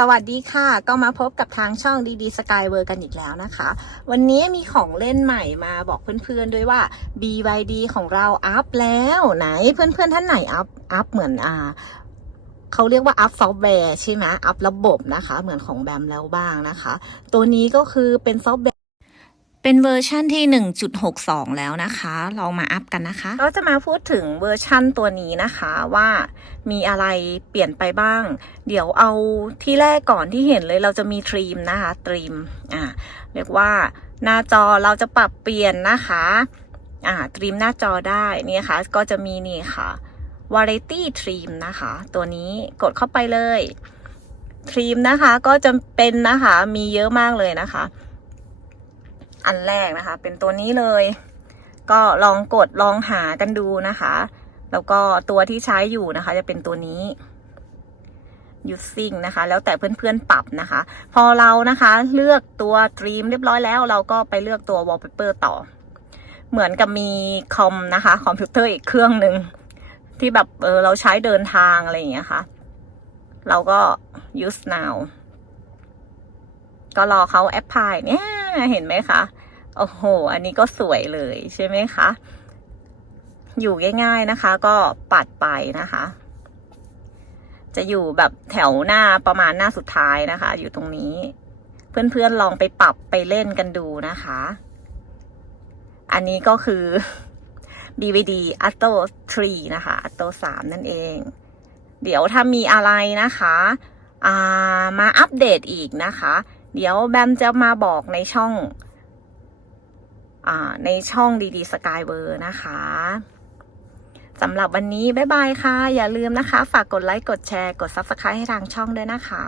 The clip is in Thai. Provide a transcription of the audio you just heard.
สวัสดีค่ะ ก็มาพบกับทางช่องดีดีสกายเวอร์กันอีกแล้วนะคะ วันนี้มีของเล่นใหม่มาบอกเพื่อนๆด้วยว่า BYD ของเราอัพแล้วไหนเพื่อนๆท่านไหนอัพอัพเหมือนอ่าเขาเรียกว่าอัพซอฟต์แวร์ใช่ไหมอัพระบบนะคะ เหมือนของแบมแล้วบ้างนะคะ ตัวนี้ก็คือเป็นซอฟต์แวร์ เป็นเวอร์ชั่นที่ 1.62 แล้วนะคะเรามาอัพกันนะคะ เราจะมาพูดถึงเวอร์ชั่นตัวนี้นะคะว่ามีอะไรเปลี่ยนไปบ้าง เดี๋ยวเอาที่แรกก่อนที่เห็นเลยเราจะมีทรีมนะคะทรีมอ่าเรียกว่าหน้าจอเราจะปรับเปลี่ยนนะคะอ่าทรีมหน้าจอได้นี่ยค่ะก็จะมีนี่ค่ะ Variety Trim นะคะ ตัวนี้กดเข้าไปเลย ทรีมนะคะก็จะเป็นนะคะมีเยอะมากเลยนะคะ อันแรกนะคะ เป็นตัวนี้เลย ก็ลองกดลองหากันดูนะคะ แล้วก็ตัวที่ใช้อยู่นะคะ จะเป็นตัวนี้ using นะคะ แล้วแต่เพื่อนๆปรับนะคะ พอเรานะคะเลือกตัว Dream เรียบร้อยแล้ว เราก็ไปเลือกตัว wallpaper ต่อ เหมือนกับมีคอมนะคะ คอมพิวเตอร์อีกเครื่องหนึ่งที่แบบเออเราใช้เดินทางอะไรอย่างเงี้ยค่ะ เราก็ use now ก็รอเขาแอปพลายเนี่ยเห็นไหมคะ โอ้โห อันนี้ก็สวยเลยใช่ไหมคะ อยู่ง่าย ๆนะคะ ก็ปัดไปนะคะ จะอยู่แบบแถวหน้าประมาณหน้าสุดท้ายนะคะ อยู่ตรงนี้ เพื่อนๆลองไปปรับไปเล่นกันดูนะคะ อันนี้ก็คือ DVD Atto 3 นะคะ Atto 3 นั่นเอง เดี๋ยวถ้ามีอะไรนะคะามาอัปเดตอีกนะคะ เดี๋ยวแบมจะมาบอกในช่อง ในช่องดีดีสกายเวอร์นะคะสำหรับวันนี้ บ๊ายบายค่ะ อย่าลืมนะคะ ฝากกดไลค์ กดแชร์ กด Subscribe ให้ทางช่องด้วยนะคะ